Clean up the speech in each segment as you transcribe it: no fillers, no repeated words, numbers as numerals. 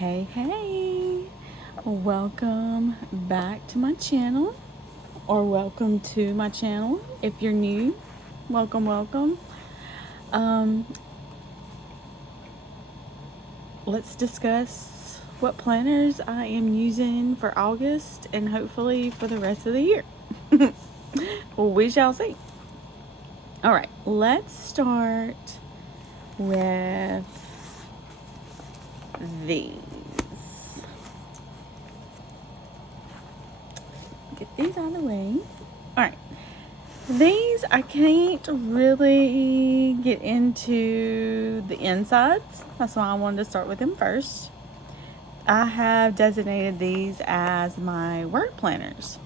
Hey, welcome back to my channel, or welcome to my channel if you're new. Welcome. Let's discuss what planners I am using for August and hopefully for the rest of the year. Well, we shall see. All right, let's start with these. Get these out of the way. All right, these I can't really get into the insides. That's why I wanted to start with them first. I have designated these as my work planners.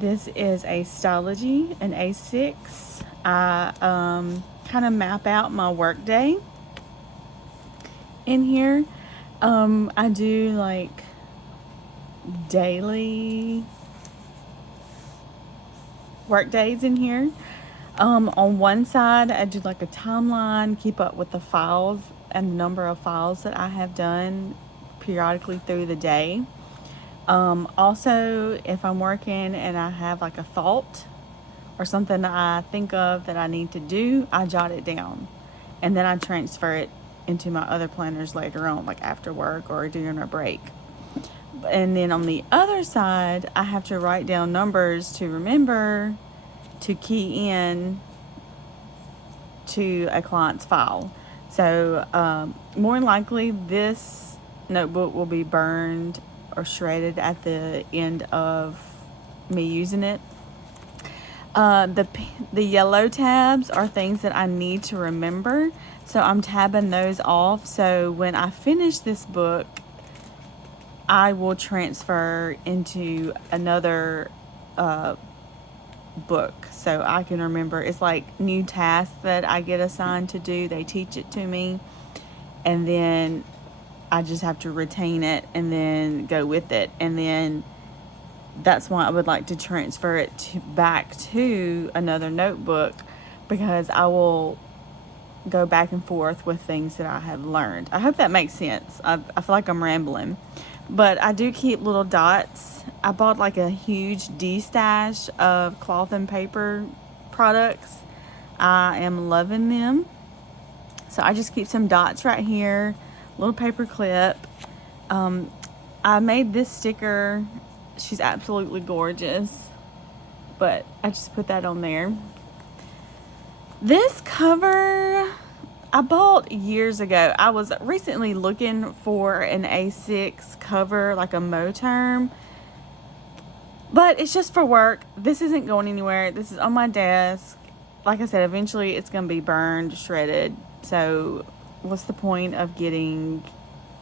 This is a Stylogy, an A6. I kind of map out my work day in here. I do like daily work days in here. On one side, I do like a timeline, keep up with the files and the number of files that I have done periodically through the day. Also, if I'm working and I have like a thought or something I think of that I need to do, I jot it down and then I transfer it into my other planners later on, like after work or during a break. And then on the other side, I have to write down numbers to remember to key in to a client's file. So more than likely this notebook will be burned or shredded at the end of me using it. The yellow tabs are things that I need to remember, so I'm tabbing those off. So when I finish this book, I will transfer into another book so I can remember. It's like new tasks that I get assigned to do. They teach it to me, and then I just have to retain it and then go with it. And then that's why I would like to transfer it back to another notebook, because I will go back and forth with things that I have learned. I hope that makes sense. I feel like I'm rambling, but I do keep little dots. I bought like a huge D-stash of cloth and paper products. I am loving them. So I just keep some dots right here, little paper clip. I made this sticker. She's absolutely gorgeous, but I just put that on there. This cover I bought years ago. I was recently looking for an A6 cover, like a Mo-term, but it's just for work. This isn't going anywhere. This is on my desk. Like I said, eventually it's going to be burned, shredded. So what's the point of getting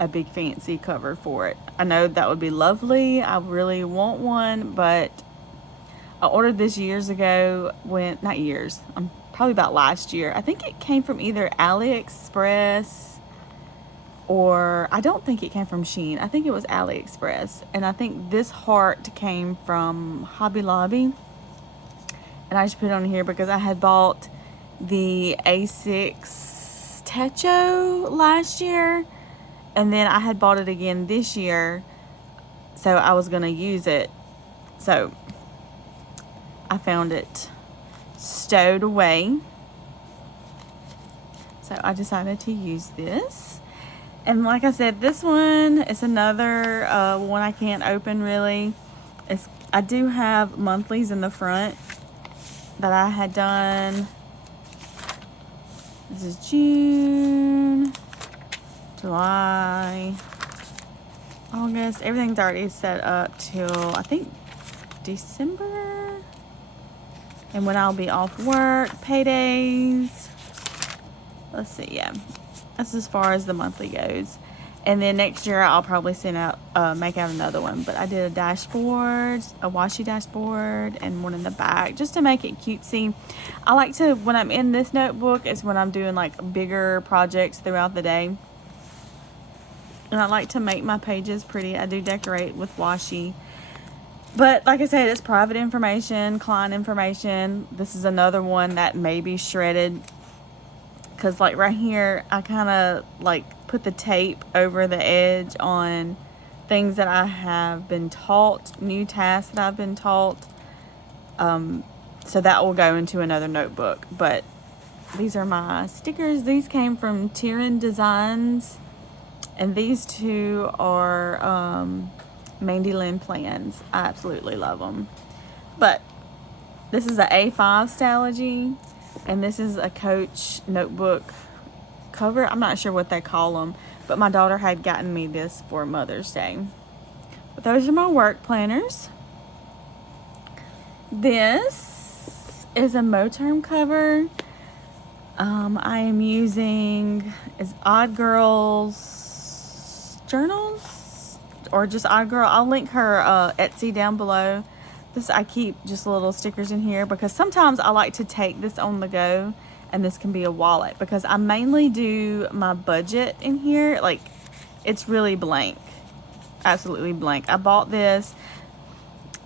a big fancy cover for it? I know that would be lovely. I really want one, but I ordered this years ago not years, probably about last year. I think it came from either AliExpress, or I don't think it came from Shein. I think it was AliExpress. And I think this heart came from Hobby Lobby. And I just put it on here because I had bought the A6 Techo last year, and then I had bought it again this year, so I was going to use it. So I found it stowed away, so I decided to use this. And like I said, this one is another one I can't open really. I do have monthlies in the front that I had done. This is June, July, August. Everything's already set up till I think December. And when I'll be off work, paydays. Let's see, yeah. That's as far as the monthly goes. And then next year I'll probably make out another one. But I did a dashboard, a washi dashboard, and one in the back just to make it cutesy. I like to, when I'm in this notebook, it's when I'm doing like bigger projects throughout the day. And I like to make my pages pretty. I do decorate with washi. But like I said, it's private information, client information. This is another one that may be shredded, because like right here, I kind of like put the tape over the edge on things that I have been taught, new tasks that I've been taught. So that will go into another notebook. But these are my stickers. These came from Tyrian Designs. And these two are Mandy Lynn plans. I absolutely love them. But this is a A5 Stalogy. And this is a Coach notebook cover. I'm not sure what they call them. But my daughter had gotten me this for Mother's Day. But those are my work planners. This is a Moterm cover. I am using Odd Girls journals or just Odd Girl. I'll link her Etsy down below. This, I keep just little stickers in here because sometimes I like to take this on the go, and this can be a wallet because I mainly do my budget in here. Like, it's really blank, absolutely blank. I bought this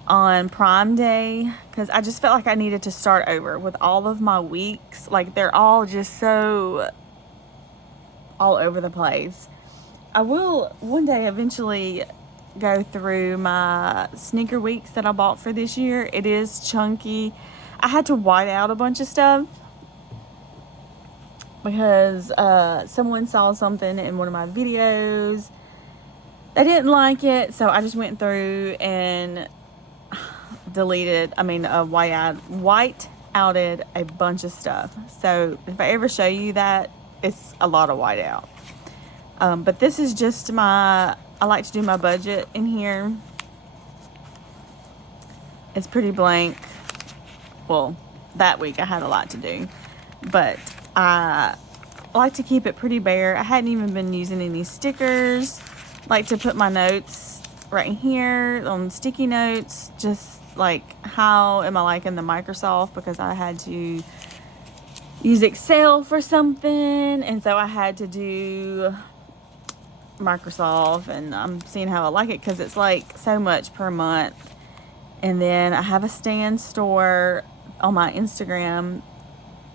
on Prime Day because I just felt like I needed to start over with all of my weeks. Like, they're all just so all over the place. I will one day eventually go through my sneaker weeks that I bought for this year. It is chunky. I had to white out a bunch of stuff because someone saw something in one of my videos. They didn't like it, so I just went through and white outed a bunch of stuff. So if I ever show you that, it's a lot of white out. But this is just I like to do my budget in here. It's pretty blank. Well, that week I had a lot to do, but I like to keep it pretty bare. I hadn't even been using any stickers. Like to put my notes right here on sticky notes, just like how am I liking the Microsoft, because I had to use Excel for something, and so I had to do Microsoft, and I'm seeing how I like it because it's like so much per month. And then I have a Stan store on my Instagram.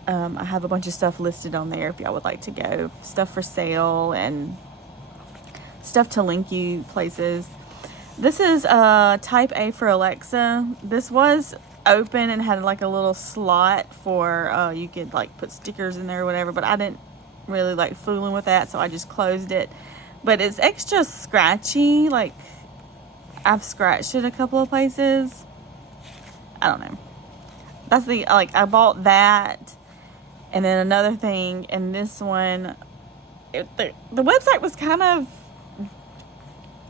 I have a bunch of stuff listed on there if y'all would like to go, stuff for sale and stuff to link you places. This is type A for Alexa. This was open and had like a little slot for you could like put stickers in there or whatever, but I didn't really like fooling with that, so I just closed it. But it's extra scratchy. Like, I've scratched it a couple of places. I don't know. That's I bought that. And then another thing, and this one, the website was kind of,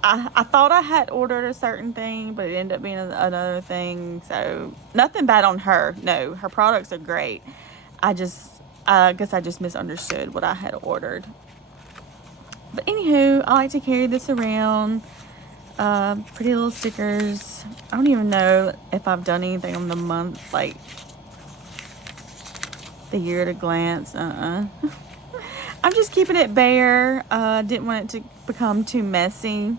I thought I had ordered a certain thing, but it ended up being another thing. So nothing bad on her. No, her products are great. I guess I just misunderstood what I had ordered. But anywho, I like to carry this around. Pretty little stickers. I don't even know if I've done anything on the month, like the year at a glance. I'm just keeping it bare. Didn't want it to become too messy,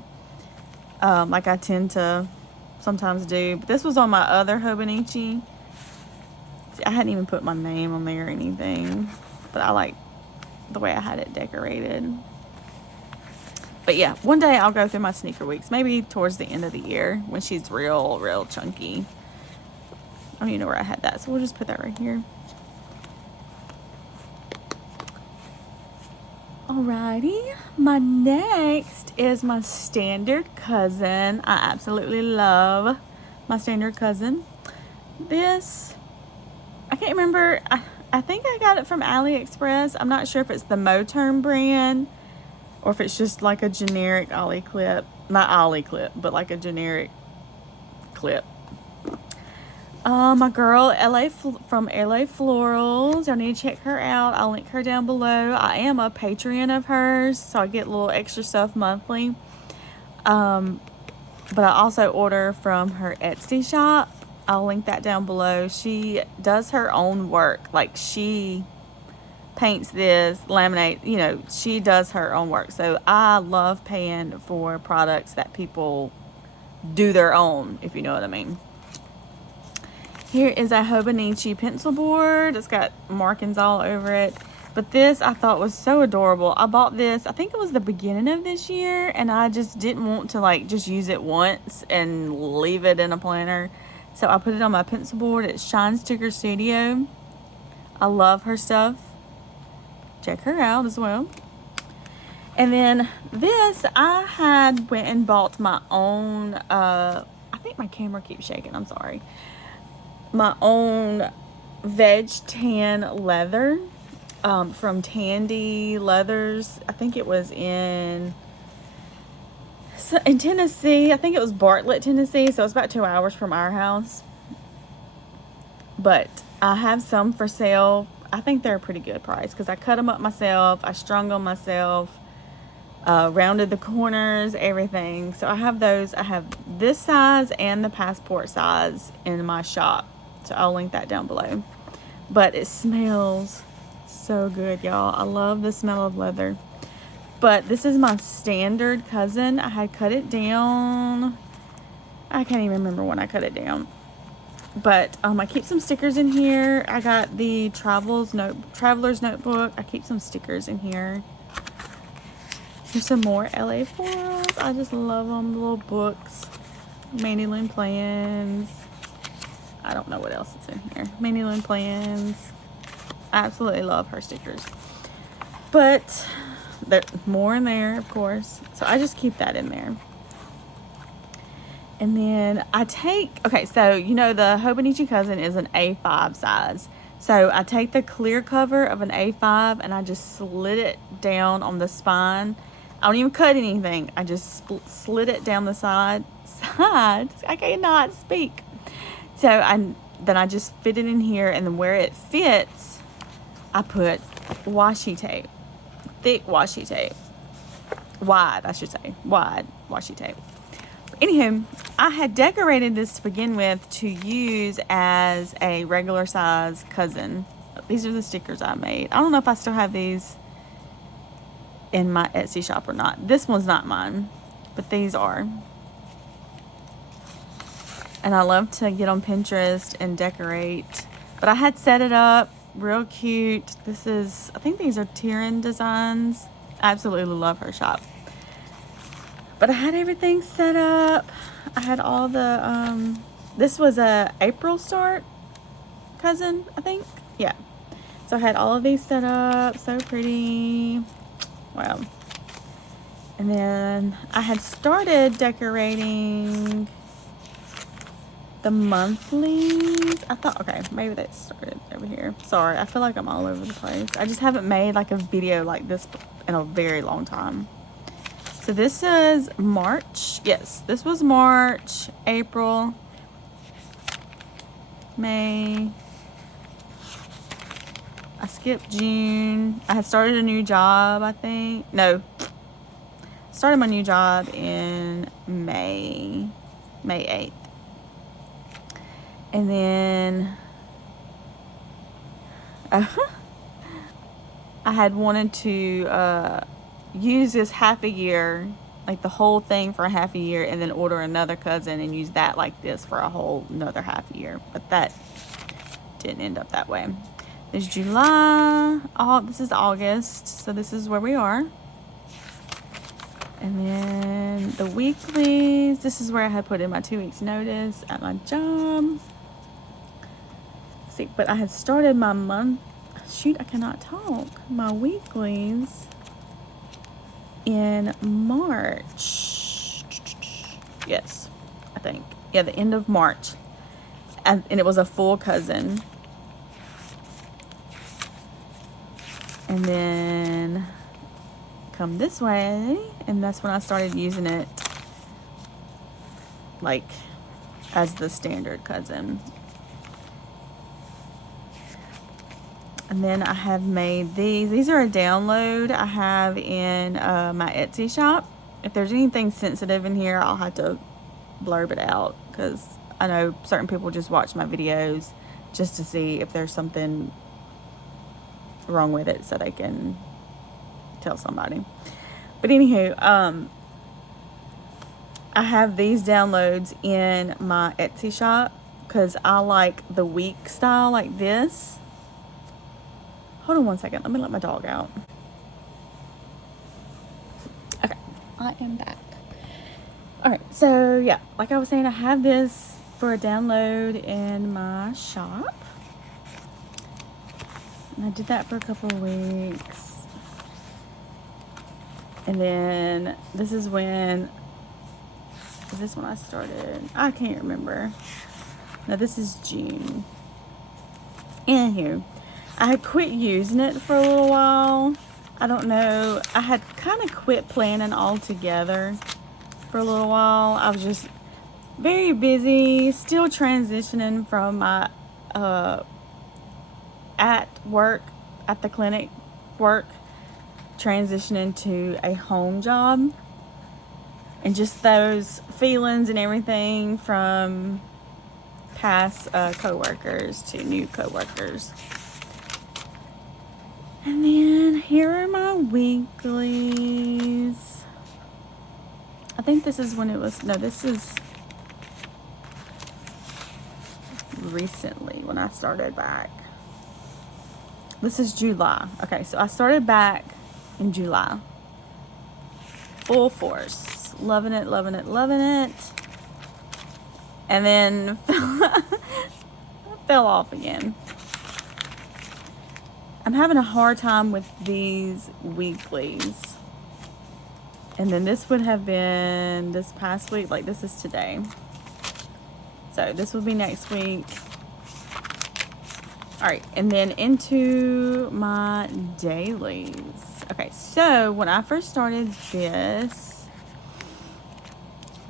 like I tend to sometimes do. But this was on my other Hobonichi. See, I hadn't even put my name on there or anything, but I like the way I had it decorated. But yeah, one day I'll go through my sneaker weeks, maybe towards the end of the year when she's real chunky. I don't even know where I had that, so we'll just put that right here. Alrighty, my next is my standard cousin. I absolutely love my standard cousin. This, I can't remember, I think I got it from AliExpress. I'm not sure if it's the Moterm brand or if it's just like a generic Ollie clip. Not Ollie clip, but like a generic clip. My girl from LaFlorals. I need to check her out. I'll link her down below. I am a Patreon of hers, so I get a little extra stuff monthly. But I also order from her Etsy shop. I'll link that down below. She does her own work. Like, she paints this, laminate, you know, she does her own work. So I love paying for products that people do their own, if you know what I mean. Here is a Hobonichi pencil board. It's got markings all over it. But this I thought was so adorable. I bought this, I think it was the beginning of this year, and I just didn't want to like just use it once and leave it in a planner. So I put it on my pencil board. It's Shine Sticker Studio. I love her stuff. Check her out as well. And then this, I had went and bought my own, I think my camera keeps shaking, I'm sorry. My own veg tan leather from Tandy Leathers. I think it was in Tennessee. I think it was Bartlett, Tennessee. So it's about 2 hours from our house. But I have some for sale. I think they're a pretty good price because I cut them up myself. I strung them myself. Rounded the corners, everything. So I have those. I have this size and the passport size in my shop. So I'll link that down below. But it smells so good, y'all. I love the smell of leather. But this is my standard cousin. I had cut it down. I can't even remember when I cut it down. But I keep some stickers in here. I got the Traveler's Notebook. I keep some stickers in here. Here's some more LaFlorals. I just love them. The little books. Mandy Lynn plans. I don't know what else is in here. Mandy Lynn plans. I absolutely love her stickers. But there's more in there, of course. So I just keep that in there. And then I take, okay, so you know the Hobonichi Cousin is an A5 size. So I take the clear cover of an A5 and I just slit it down on the spine. I don't even cut anything. I just slit it down the sides. I cannot speak. So then I just fit it in here, and then where it fits, I put washi tape, thick washi tape, wide, I should say, wide washi tape. Anywho, I had decorated this to begin with to use as a regular size cousin. These are the stickers I made. I don't know if I still have these in my Etsy shop or not. This one's not mine, but these are. And I love to get on Pinterest and decorate. But I had set it up real cute. This is, I think these are Tyrian designs. I absolutely love her shop. But I had everything set up. I had all the, this was a April start cousin, I think. Yeah. So I had all of these set up. So pretty. Wow. And then I had started decorating the monthlies. I thought, okay, maybe that started over here. Sorry, I feel like I'm all over the place. I just haven't made like a video like this in a very long time. So this is March. Yes, this was March, April, May. I skipped June. I had started a new job, I think. No. Started my new job in May 8th. And then I had wanted to use this half a year, like the whole thing for a half a year, and then order another cousin and use that like this for a whole another half a year. But that didn't end up that way. There's July. This is August, so this is where we are. And then the weeklies. This is where I had put in my 2 weeks notice at my job. Let's see, but I had started my month. Shoot, I cannot talk. My weeklies in March. Yes, I think. Yeah, the end of March. And it was a full cousin. And then come this way, and that's when I started using it like as the standard cousin. And then I have made these are a download I have in my Etsy shop. If there's anything sensitive in here, I'll have to blurb it out, because I know certain people just watch my videos just to see if there's something wrong with it so they can tell somebody. But anywho, I have these downloads in my Etsy shop because I like the week style like this. hold on one second. Let me let my dog out. Okay, I am back. All right, so yeah, like I was saying, I have this for a download in my shop. And I did that for a couple of weeks. And then this is when I started? I can't remember. No, this is June. Anywho, I had quit using it for a little while. I don't know. I had kind of quit planning altogether for a little while. I was just very busy, still transitioning from my at the clinic work, transitioning to a home job, and just those feelings and everything from past co-workers to new co-workers. And then here are my weeklies. I think this is when it was, no, this is recently when I started back. This is July. Okay, so I started back in July. Full force. Loving it, loving it, loving it. And then fell off again. I'm having a hard time with these weeklies. And then this would have been this past week. Like, this is today. So this will be next week. All right, and then into my dailies. Okay, so when I first started this,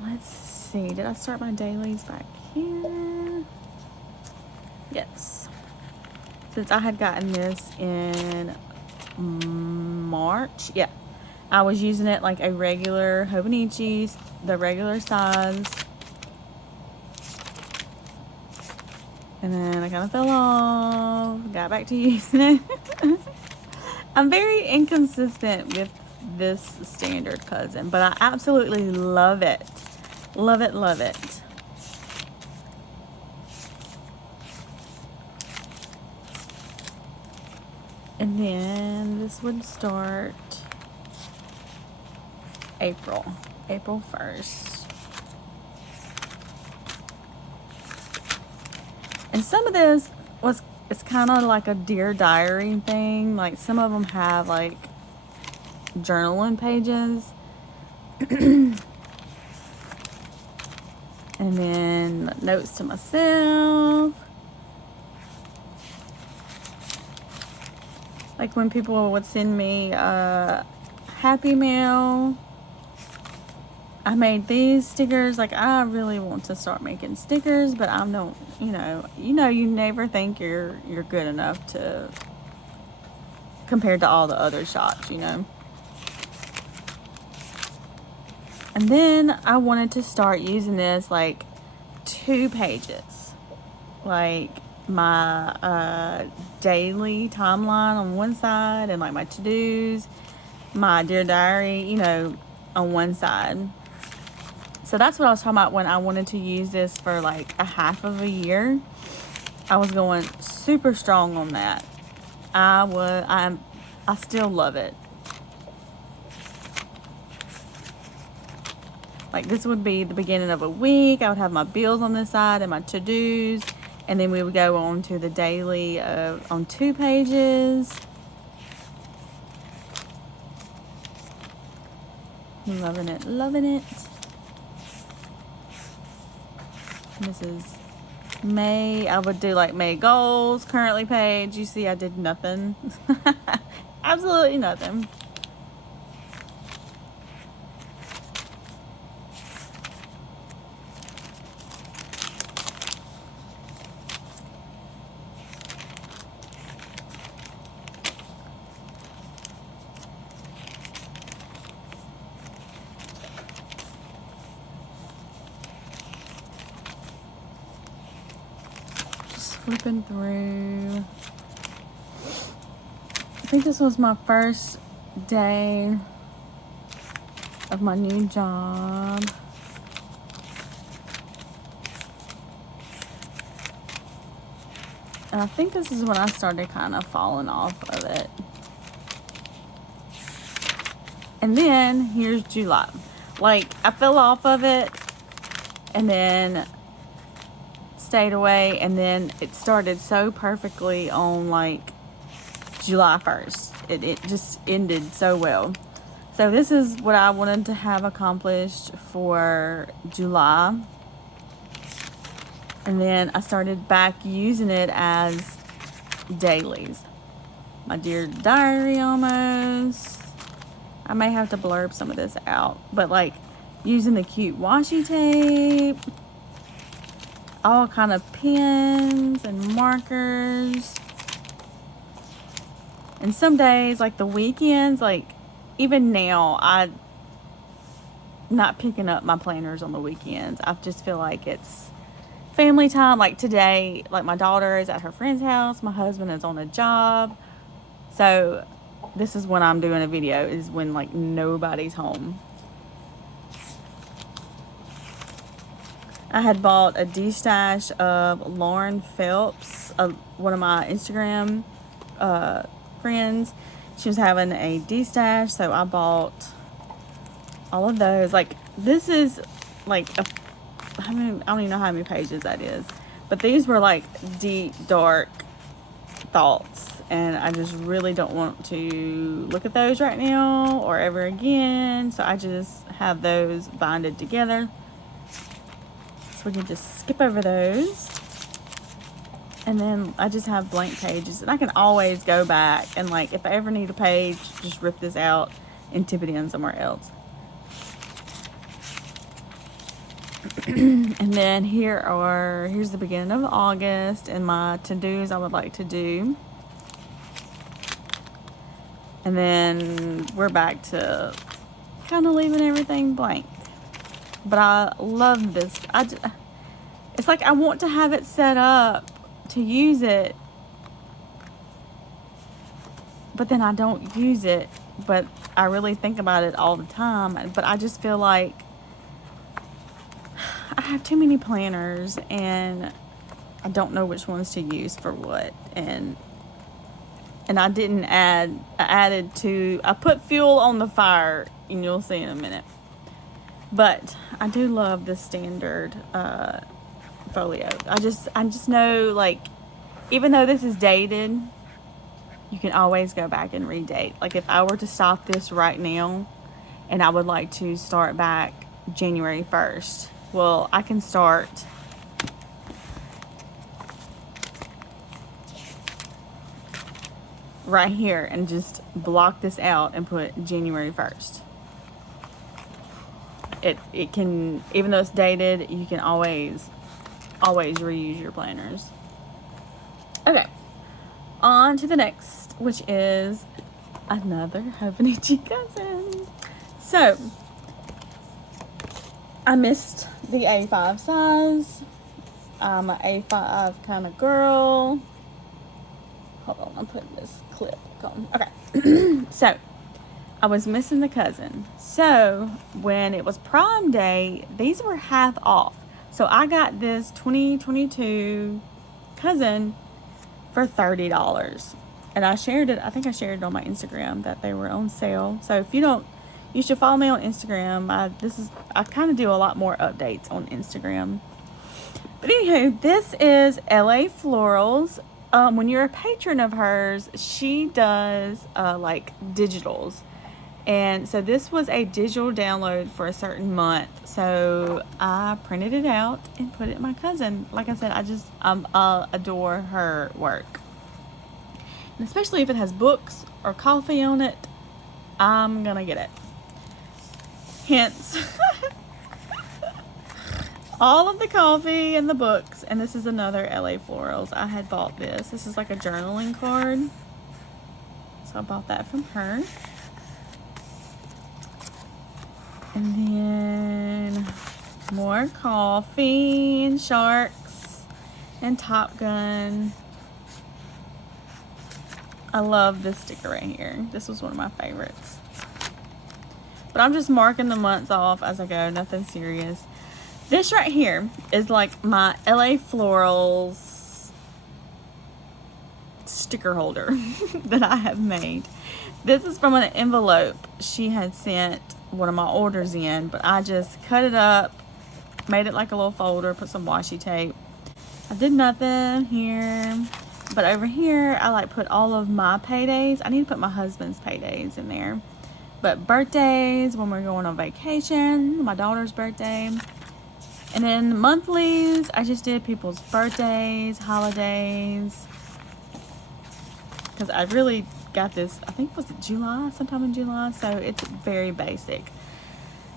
let's see, did I start my dailies back here? Yes. Since I had gotten this in March, yeah, I was using it like a regular Hobonichi, the regular size. And then I kind of fell off, got back to using it. I'm very inconsistent with this standard cousin, but I absolutely love it. Love it, love it. And then this would start April 1st. And some of this it's kind of like a Dear Diary thing. Like, some of them have like journaling pages. And then notes to myself. Like when people would send me a Happy Mail. I made these stickers. Like, I really want to start making stickers, but I don't, you never think you're good enough to, compared to all the other shops, And then I wanted to start using this like 2 pages, like my daily timeline on one side, and like my to-dos, my Dear Diary, on one side. So that's what I was talking about when I wanted to use this for like a half of a year. I was going super strong on that. I still love it. Like, this would be the beginning of a week. I would have my bills on this side and my to-dos, and then we would go on to the daily on 2 pages. Loving it, loving it. This is May. I would do like May goals, currently page. You see, I did nothing. Absolutely nothing. Flipping through. I think this was my first day of my new job. And I think this is when I started kind of falling off of it. And then here's July. Like, I fell off of it and then stayed away, and then it started so perfectly on like July 1st. It just ended so well. So this is what I wanted to have accomplished for July. And then I started back using it as dailies. My dear diary almost. I may have to blurb some of this out. But like using the cute washi tape. All kind of pens and markers. And some days, like the weekends, like even now, I'm not picking up my planners on the weekends. I just feel like it's family time. Like today, like my daughter is at her friend's house. My husband is on a job. So this is when I'm doing a video, is when like nobody's home. I had bought a D-stash of Lauren Phelps, one of my Instagram friends. She was having a D-stash, so I bought all of those. Like, this is like I don't even know how many pages that is, but these were like deep, dark thoughts, and I just really don't want to look at those right now or ever again, so I just have those binded together. So we can just skip over those. And then I just have blank pages. And I can always go back and like, if I ever need a page, just rip this out and tip it in somewhere else. And then here's the beginning of August and my to-dos I would like to do. And then we're back to kind of leaving everything blank. But I love this. It's like I want to have it set up to use it, but then I don't use it, but I really think about it all the time. But I just feel like I have too many planners and I don't know which ones to use for what. And I didn't I put fuel on the fire, and you'll see in a minute. But I do love the standard folio. I just know, like, even though this is dated, you can always go back and redate. Like, if I were to stop this right now and I would like to start back January 1st, well, I can start right here and just block this out and put January 1st. It can, even though it's dated, you can always reuse your planners. Okay, on to the next, which is another Hobonichi cousin. So I missed the A5 size. I'm an A5 kind of girl. Hold on, I'm putting this clip on. Okay. So I was missing the cousin. So when it was Prime Day, these were half off. So I got this 2022 cousin for $30. And I shared it. I think I shared it on my Instagram that they were on sale. So if you don't, you should follow me on Instagram. I kind of do a lot more updates on Instagram. But anywho, this is LaFlorals. When you're a patron of hers, she does like digitals. And so this was a digital download for a certain month. So I printed it out and put it in my cousin. Like I said, I adore her work. And especially if it has books or coffee on it, I'm gonna get it. Hence, all of the coffee and the books. And this is another LaFlorals. I had bought this. This is like a journaling card. So I bought that from her. And then more coffee and sharks and Top Gun. I love this sticker right here. This was one of my favorites. But I'm just marking the months off as I go, nothing serious. This right here is like my LaFlorals sticker holder that I have made. This is from an envelope she had sent one of my orders in, but I just cut it up, made it like a little folder, put some washi tape. I did nothing here, but over here I like put all of my paydays. I need to put my husband's paydays in there, but birthdays, when we're going on vacation, my daughter's birthday, and then monthlies. I just did people's birthdays, holidays, because I really got this, I think was it July, sometime in July, so it's very basic.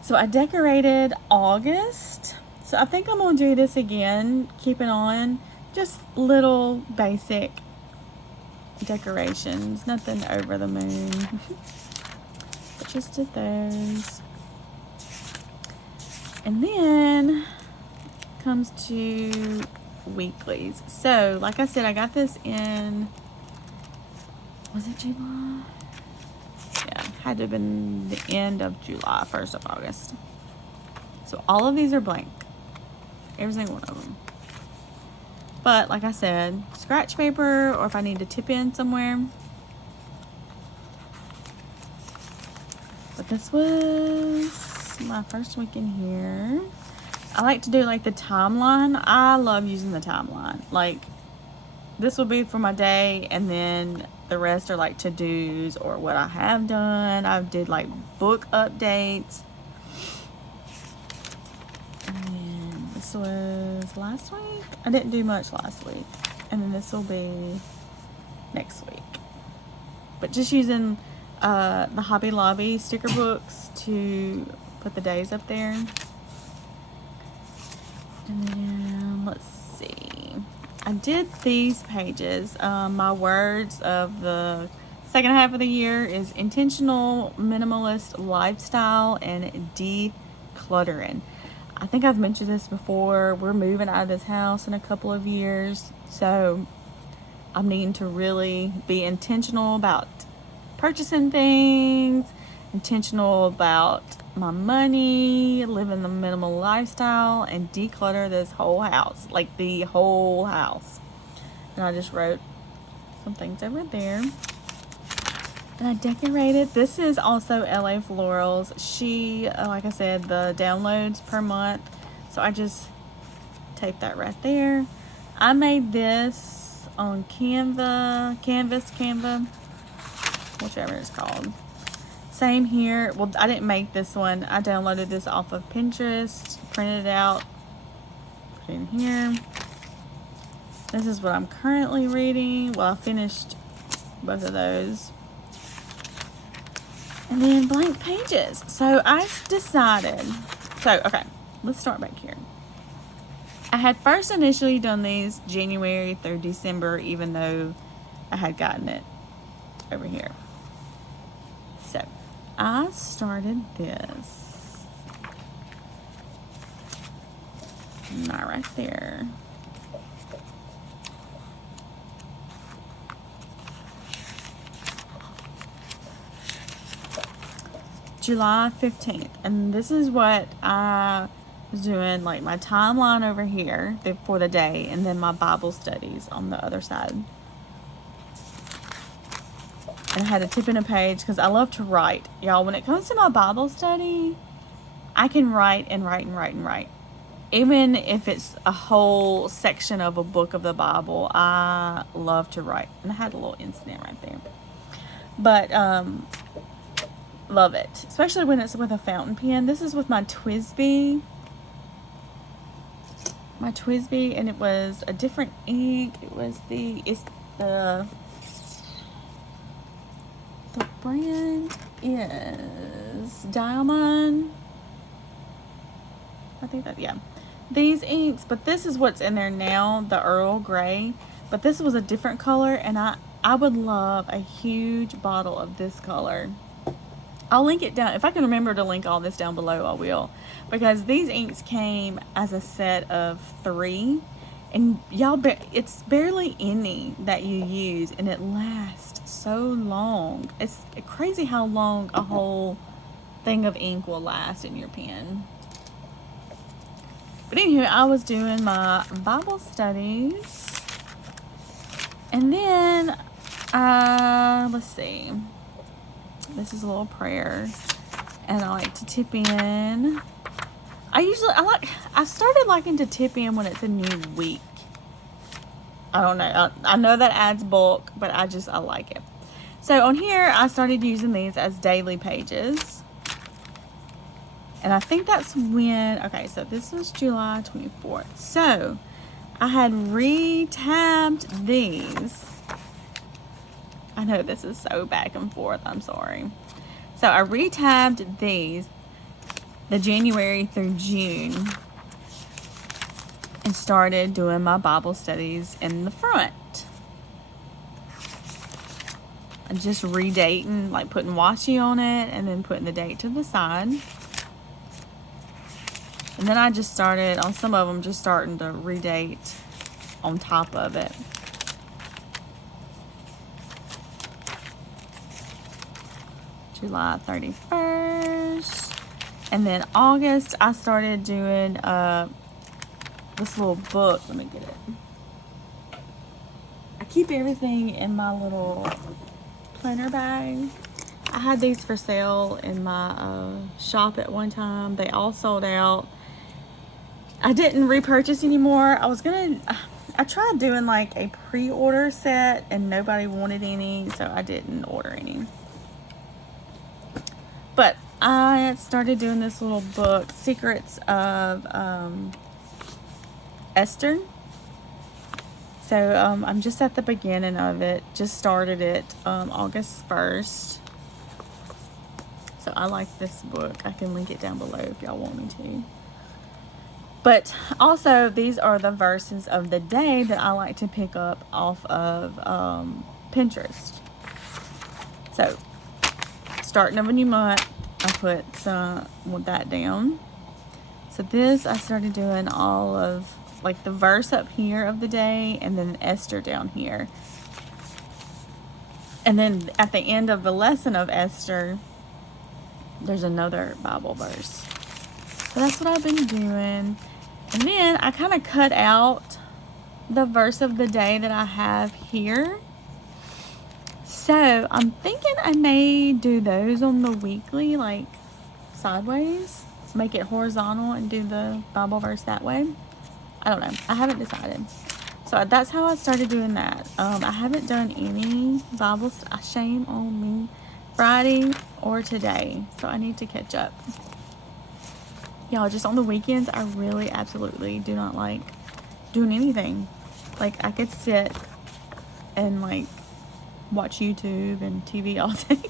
So I decorated August. So I think I'm going to do this again, keep it on, just little basic decorations, nothing over the moon, but just did those. And then comes to weeklies. So like I said, I got this in, was it July? Yeah, had to have been the end of July, 1st of August. So all of these are blank. Every single one of them. But like I said, scratch paper, or if I need to tip in somewhere. But this was my first week in here. I like to do like the timeline. I love using the timeline. Like, this will be for my day, and then the rest are like to-dos or what I have done. I did like book updates. This was last week. I didn't do much last week, and then this will be next week. But just using the Hobby Lobby sticker books to put the days up there. And then let's see. I did these pages. My words of the second half of the year is intentional minimalist lifestyle and decluttering. I think I've mentioned this before. We're moving out of this house in a couple of years, so I'm needing to really be intentional about purchasing things, intentional about my money, living the minimal lifestyle, and declutter this whole house, like the whole house. And I just wrote some things over there. And I decorated. This is also LaFlorals. She, like I said, the downloads per month. So I just taped that right there. I made this on Canva, whichever it's called. Same here. Well, I didn't make this one. I downloaded this off of Pinterest, printed it out, put it in here. This is what I'm currently reading. Well, I finished both of those. And then blank pages. So I decided, okay, let's start back here. I had first initially done these January through December, even though I had gotten it over here. So I started this. Not right there. July 15th, and this is what I was doing, like my timeline over here for the day, and then my Bible studies on the other side. And I had to tip in a page because I love to write. Y'all, when it comes to my Bible study, I can write and write and write and write. Even if it's a whole section of a book of the Bible, I love to write. And I had a little incident right there. But, love it, especially when it's with a fountain pen. This is with my TWSBI, and it was a different ink. It was the brand is Diamond. I think that, yeah, these inks. But this is what's in there now, the Earl Grey. But this was a different color, and I would love a huge bottle of this color. I'll link it down. If I can remember to link all this down below, I will. Because these inks came as a set of 3. And y'all, it's barely any that you use. And it lasts so long. It's crazy how long a whole thing of ink will last in your pen. But anyway, I was doing my Bible studies. And then, let's see. This is a little prayer. And I like to tip in. I started liking to tip in when it's a new week. I don't know. I know that adds bulk, but I like it. So on here, I started using these as daily pages. And I think that's when, okay, so this was July 24th. So I had re-tabbed these. I know this is so back and forth. I'm sorry. So I re-tabbed these, the January through June, and started doing my Bible studies in the front. And just redating, like putting washi on it and then putting the date to the side. And then I just started, on some of them, just starting to redate on top of it. July 31st. And then August, I started doing this little book. Let me get it. I keep everything in my little planner bag. I had these for sale in my shop at one time. They all sold out. I didn't repurchase anymore. I tried doing like a pre-order set and nobody wanted any, so I didn't order any. But I started doing this little book, Secrets of Esther. So I'm just at the beginning of it. Just started it August 1st. So I like this book. I can link it down below if y'all want me to. But also, these are the verses of the day that I like to pick up off of Pinterest. So, starting of a new month, I put that down. So this, I started doing all of, like, the verse up here of the day, and then Esther down here. And then at the end of the lesson of Esther, there's another Bible verse. So that's what I've been doing. And then I kind of cut out the verse of the day that I have here. So I'm thinking I may do those on the weekly, like sideways. Make it horizontal and do the Bible verse that way. I don't know. I haven't decided. So that's how I started doing that. I haven't done any Bible, shame on me, Friday or today. So I need to catch up. Y'all, just on the weekends, I really absolutely do not like doing anything. Like, I could sit and, like, watch YouTube and TV all day.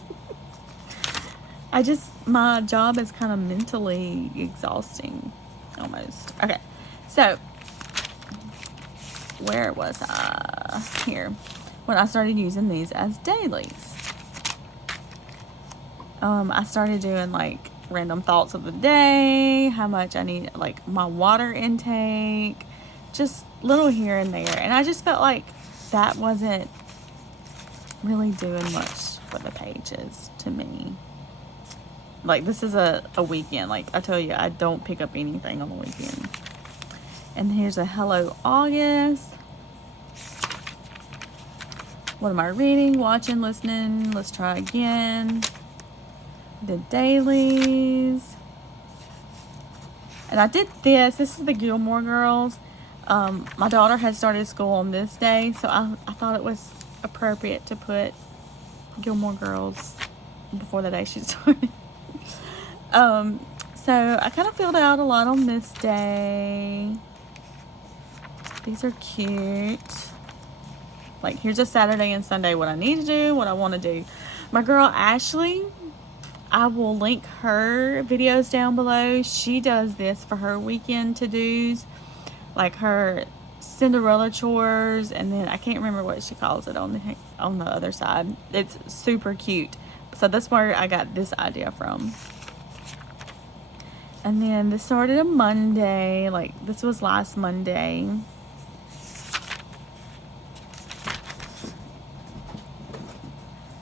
My job is kind of mentally exhausting, almost. Okay, so, where was I? Here. When I started using these as dailies. I started doing, like, random thoughts of the day, how much I need, like my water intake, just little here and there. And I just felt like that wasn't really doing much for the pages to me. Like, this is a weekend. Like, I tell you, I don't pick up anything on the weekend. And here's a Hello August. What am I reading, watching, listening? Let's try again. The dailies. And I did this is the Gilmore Girls. My daughter had started school on this day, so I thought it was appropriate to put Gilmore Girls before the day she started. So I kind of filled out a lot on this day. These are cute. Like, here's a Saturday and Sunday, what I need to do, what I want to do. My girl Ashley, I will link her videos down below. She does this for her weekend to-dos, like her Cinderella chores, and then I can't remember what she calls it on the other side. It's super cute. So that's where I got this idea from. And then this started a Monday, like this was last Monday.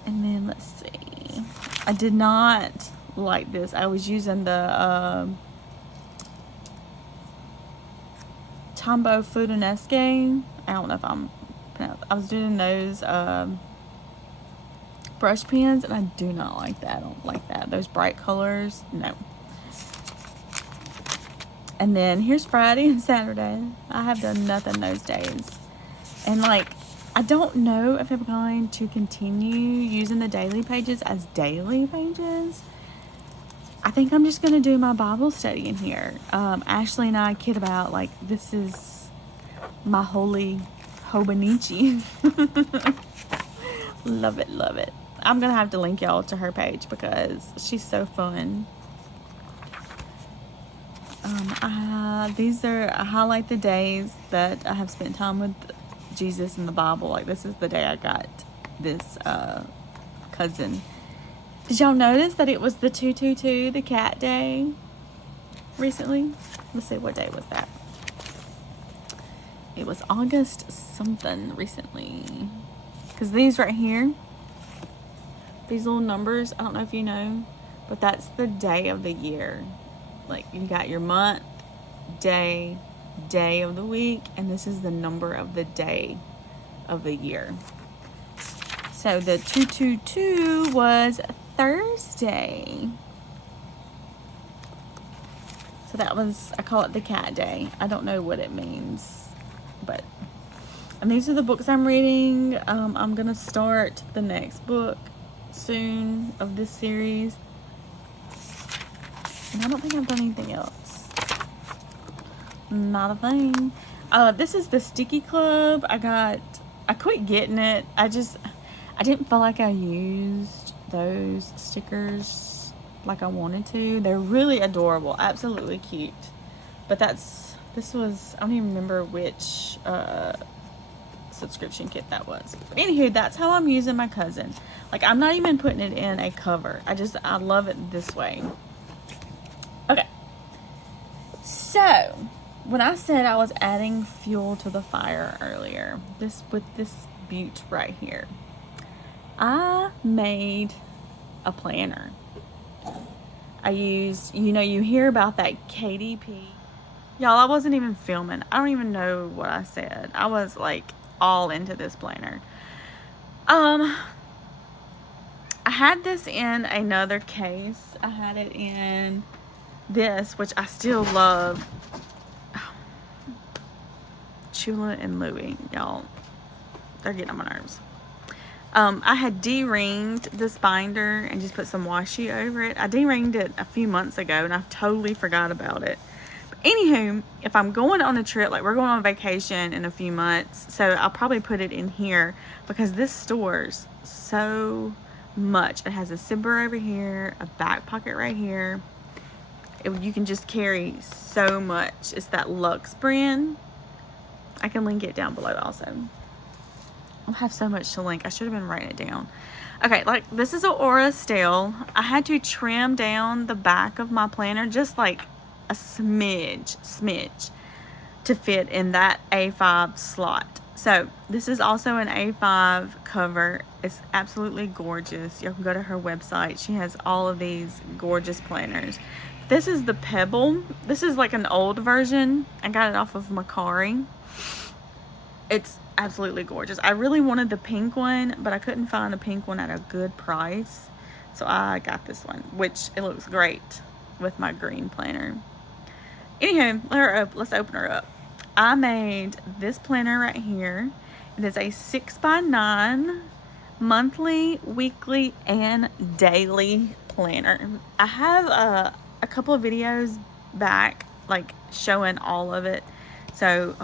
And then let's see. I did not like this. I was using the Tombow Futunesque. I don't know if I'm something else. I was doing those brush pens, and I do not like that. I don't like that. Those bright colors, no. And then here's Friday and Saturday. I have done nothing those days. And like, I don't know if I'm going to continue using the daily pages as daily pages. I think I'm just going to do my Bible study in here. Ashley and I kid about, like, this is my holy Hobonichi. Love it, love it. I'm going to have to link y'all to her page because she's so fun. I highlight the days that I have spent time with Jesus in the Bible. Like, this is the day I got this cousin. Did y'all notice that it was the 222, the cat day, recently? Let's see, what day was that? It was August something recently. Because these right here, these little numbers, I don't know if you know, but that's the day of the year. Like, you got your month, day of the week, and this is the number of the day of the year. So the 222 was Thursday. So that was, I call it the cat day. I don't know what it means, but, and these are the books I'm reading. I'm gonna start the next book soon of this series. And I don't think I've done anything else. Not a thing. This is the Sticky Club. I quit getting it. I didn't feel like I used those stickers like I wanted to. They're really adorable, absolutely cute. But this was, I don't even remember which subscription kit that was. But anywho, that's how I'm using my cousin. Like, I'm not even putting it in a cover. I love it this way. Okay. So, when I said I was adding fuel to the fire earlier, with this butte right here, I made a planner. I used, you hear about that KDP. Y'all, I wasn't even filming. I don't even know what I said. I was like all into this planner. I had this in another case. I had it in this, which I still love. Chula and Louie, y'all, they're getting on my nerves. I had de-ringed this binder and just put some washi over it. I de-ringed it a few months ago and I totally forgot about it. But anywho, if I'm going on a trip, like we're going on vacation in a few months, so I'll probably put it in here because this stores so much. It has a zipper over here, a back pocket right here. You can just carry so much. It's that Luxe brand. I can link it down below also. I'll have so much to link. I should have been writing it down. Okay, like this is an Aura Stale. I had to trim down the back of my planner just like a smidge to fit in that A5 slot. So this is also an A5 cover. It's absolutely gorgeous. You can go to her website. She has all of these gorgeous planners. This is the Pebble. This is like an old version. I got it off of Macari. It's absolutely gorgeous. I really wanted the pink one, but I couldn't find a pink one at a good price. So I got this one, which it looks great with my green planner. Anywho, let's open her up. I made this planner right here. It is a 6x9 monthly, weekly, and daily planner. I have a couple of videos back, like showing all of it. So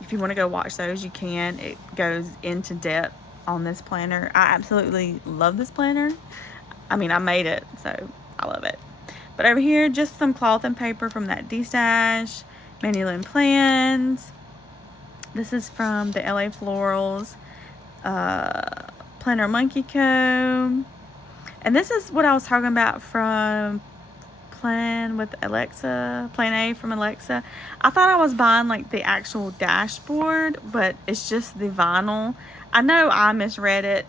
if you want to go watch those, you can. It goes into depth on this planner. I absolutely love this planner. I mean, I made it, so I love it. But over here, just some cloth and paper from that D-Stash. Manual plans. This is from the LaFlorals. Planner Monkey Co. And this is what I was talking about from Plan A from Alexa. I thought I was buying like the actual dashboard, but it's just the vinyl. I know I misread it.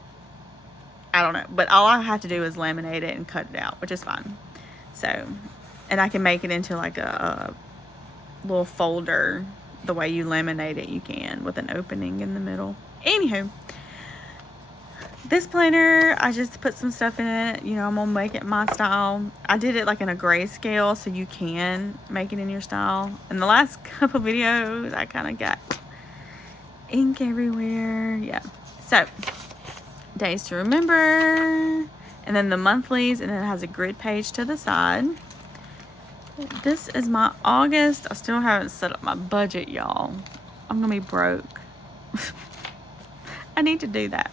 I don't know, but all I have to do is laminate it and cut it out, which is fine. So, and I can make it into like a little folder. The way you laminate it, you can, with an opening in the middle. Anywho, this planner, I just put some stuff in it. You know, I'm gonna make it my style. I did it like in a grayscale, so you can make it in your style. In the last couple videos, I kind of got ink everywhere. Yeah. So, days to remember, and then the monthlies, and then it has a grid page to the side. This is my August. I still haven't set up my budget, y'all. I'm gonna be broke. I need to do that.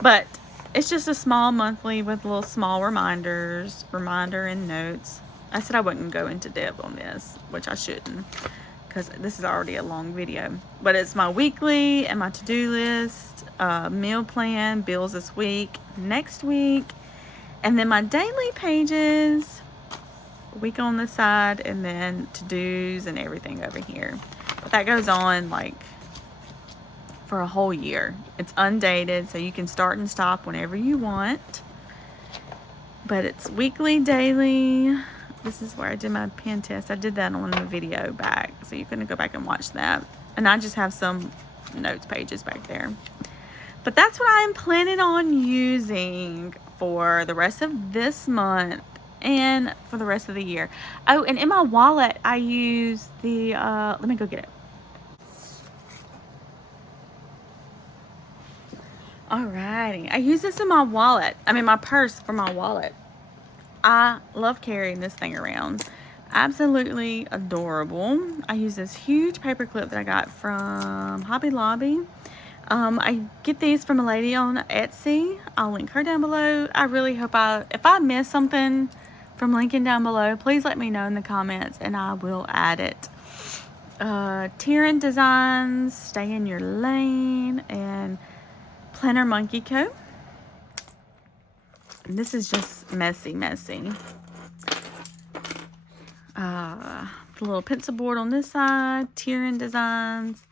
But it's just a small monthly with little small reminders, reminder and notes. I said I wouldn't go into depth on this, which I shouldn't, because this is already a long video. But it's my weekly and my to-do list, meal plan, bills this week, next week, and then my daily pages, week on this side, and then to-dos and everything over here. But that goes on like for a whole year. It's undated, so you can start and stop whenever you want. But it's weekly, daily. This is where I did my pen test. I did that on the video back, so you can go back and watch that. And I just have some notes pages back there. But that's what I'm planning on using for the rest of this month and for the rest of the year. Oh, and in my wallet, I use the, let me go get it. Alrighty, I use this in my wallet. I mean, my purse for my wallet. I love carrying this thing around. Absolutely adorable. I use this huge paper clip that I got from Hobby Lobby. I get these from a lady on Etsy. I'll link her down below. I really hope if I miss something from linking down below, please let me know in the comments and I will add it. Tyrian Designs, Stay in Your Lane, and Planner Monkey Co. And this is just messy. The little pencil board on this side, Tyrian Designs.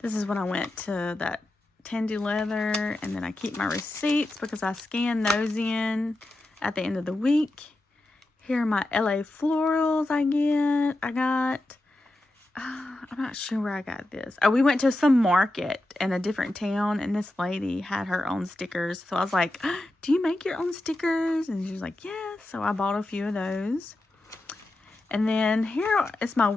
This is when I went to that Tandy Leather, and then I keep my receipts because I scan those in at the end of the week. Here are my LaFlorals I got. I'm not sure where I got this. Oh, we went to some market in a different town, and this lady had her own stickers. So I was like, do you make your own stickers? And she was like, yes. So I bought a few of those. And then here is my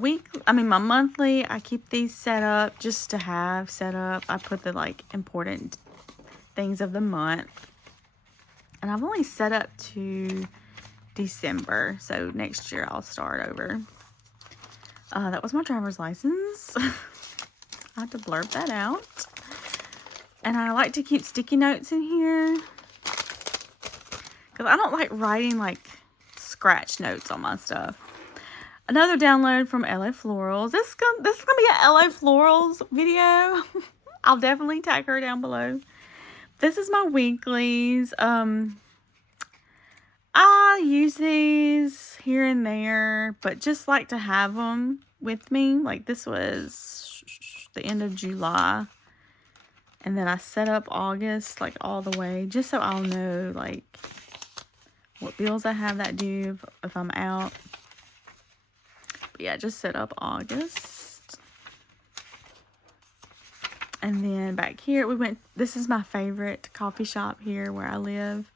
my monthly. I keep these set up just to have set up. I put the like important things of the month. And I've only set up to December. So next year I'll start over. That was my driver's license. I had to blurb that out. And I like to keep sticky notes in here, because I don't like writing like scratch notes on my stuff. Another download from LaFlorals. This is gonna be an LaFlorals video. I'll definitely tag her down below. This is my weeklies. I use these here and there, but just like to have them with me. Like this was the end of July. And then I set up August like all the way, just so I'll know like what bills I have that due if I'm out. But yeah, just set up August. And then back here, this is my favorite coffee shop here where I live.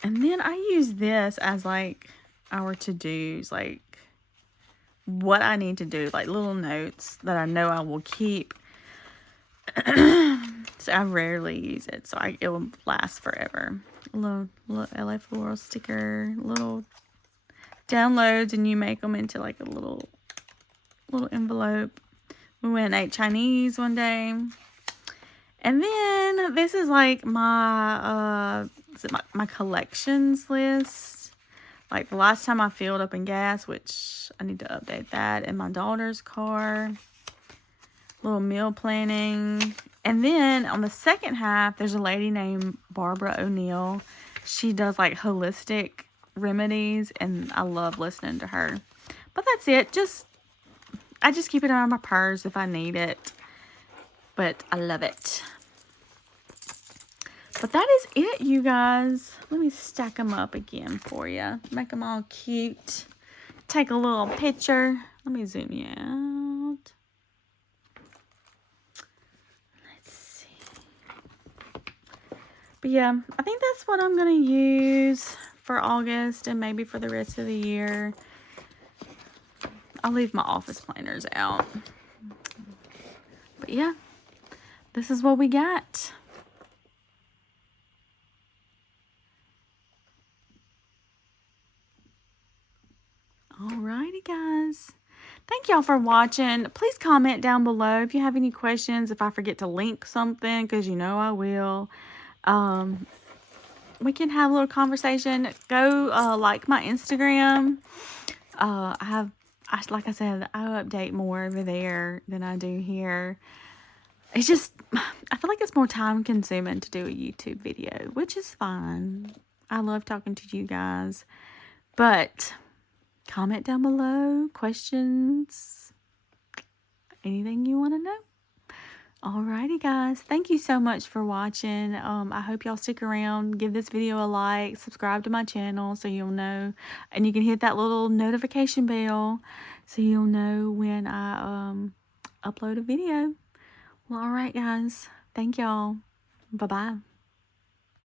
And then I use this as like our to-dos, like what I need to do, like little notes that I know I will keep. So I rarely use it, so it will last forever. Little LaFlorals sticker, little downloads, and you make them into like a little envelope. We went and ate Chinese one day. And then this is like my collections list. Like the last time I filled up in gas, which I need to update that, in my daughter's car. Little meal planning. And then on the second half, there's a lady named Barbara O'Neill. She does like holistic remedies, and I love listening to her. But that's it. I just keep it on my purse if I need it. But I love it. But that is it, you guys. Let me stack them up again for you. Make them all cute. Take a little picture. Let me zoom you out. But yeah, I think that's what I'm going to use for August and maybe for the rest of the year. I'll leave my office planners out. But yeah, this is what we got. Alrighty, guys. Thank y'all for watching. Please comment down below if you have any questions, if I forget to link something, because you know I will. We can have a little conversation. Go like my Instagram. Like I said, I update more over there than I do here. It's just, I feel like it's more time consuming to do a YouTube video, which is fine. I love talking to you guys. But comment down below, questions, anything you want to know. Alrighty, guys. Thank you so much for watching. I hope y'all stick around. Give this video a like. Subscribe to my channel so you'll know. And you can hit that little notification bell so you'll know when I upload a video. Well, alright, guys. Thank y'all. Bye-bye.